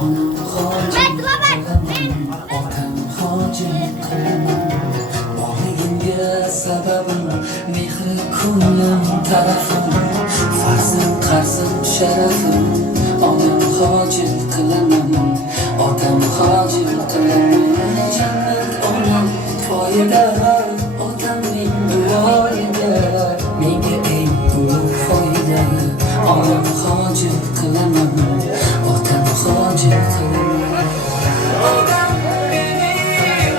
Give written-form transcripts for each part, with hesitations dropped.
onam hoji qilaman, otam hoji qilaman. Borligimga sababim mehri ko'nglim tarafim, farzand qarzim sharafim. Onam hoji qilaman, otam hoji qilaman. Jannat onam foyda, otamning duoyida, menga eng ulug' foyda. Onam hoji qilaman, otam hoji qilaman. Otam mening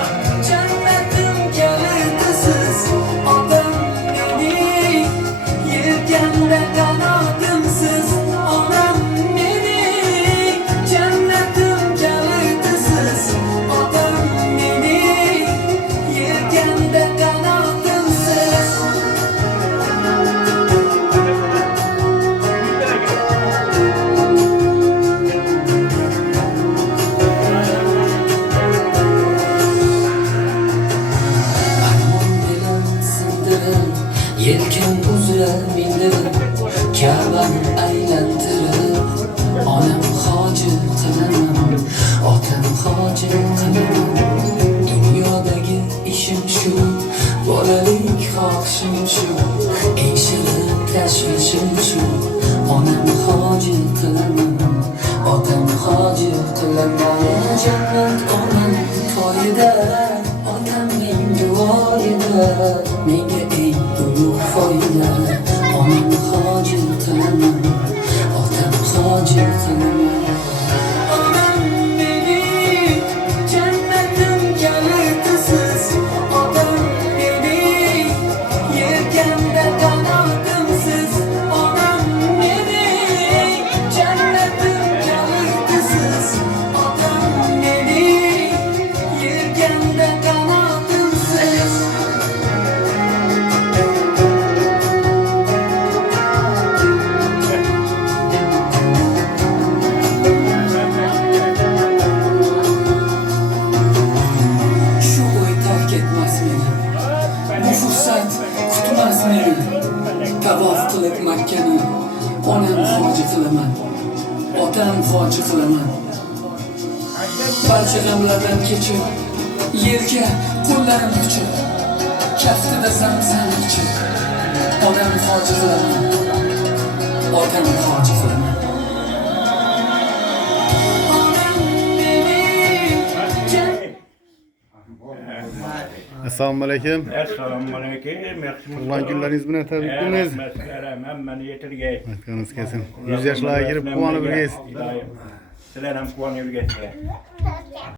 jannatim kalitisiz, otam mening yelkamda qanotimsiz. Onam mening jannatim kalitisiz, otam mening yelkamda qanotimsiz. Armon bilan sindirib, yelkam uzra mindirib, Ka'bani aylantirib, onam hoji qilaman, otam hoji qilaman. Dunyodagi ishim shu, bolalik xohishim shu, eng shirin tashvishim shu. Onam hoji qilaman, otam hoji qilaman. Jannat onam foyda, otamning duoyida, menga eng ulug' foyda. Onam hoji qilaman, otam hoji qilaman. Onam mening jannatim kalitisiz, otam mening yelkamda qanotimsiz. Onam mening jannatim kalitisiz, otam mening yelkamda qanotimsiz. Shu o'y tark etmas meni, bu fursat kutmas meni. Tavof qilib Makkani, onam hoji qilaman, otam hoji qilaman. Barcha g'amlardan kechib, yerga qo'llarim ochib, kaftida zamzam ichib, onam hoji qilaman, otam hoji qilaman. Onam mening Assalomu alaykum. Assalomu alaykum. Tug'ilgan kunlaringiz bilan tabrik qilamiz. Hammani yetirgay. Aytganingiz kelsin. 100 yoshlarga kirib quvonib yurgaysiz. Sizlar ham quvonib yurgaysizlar.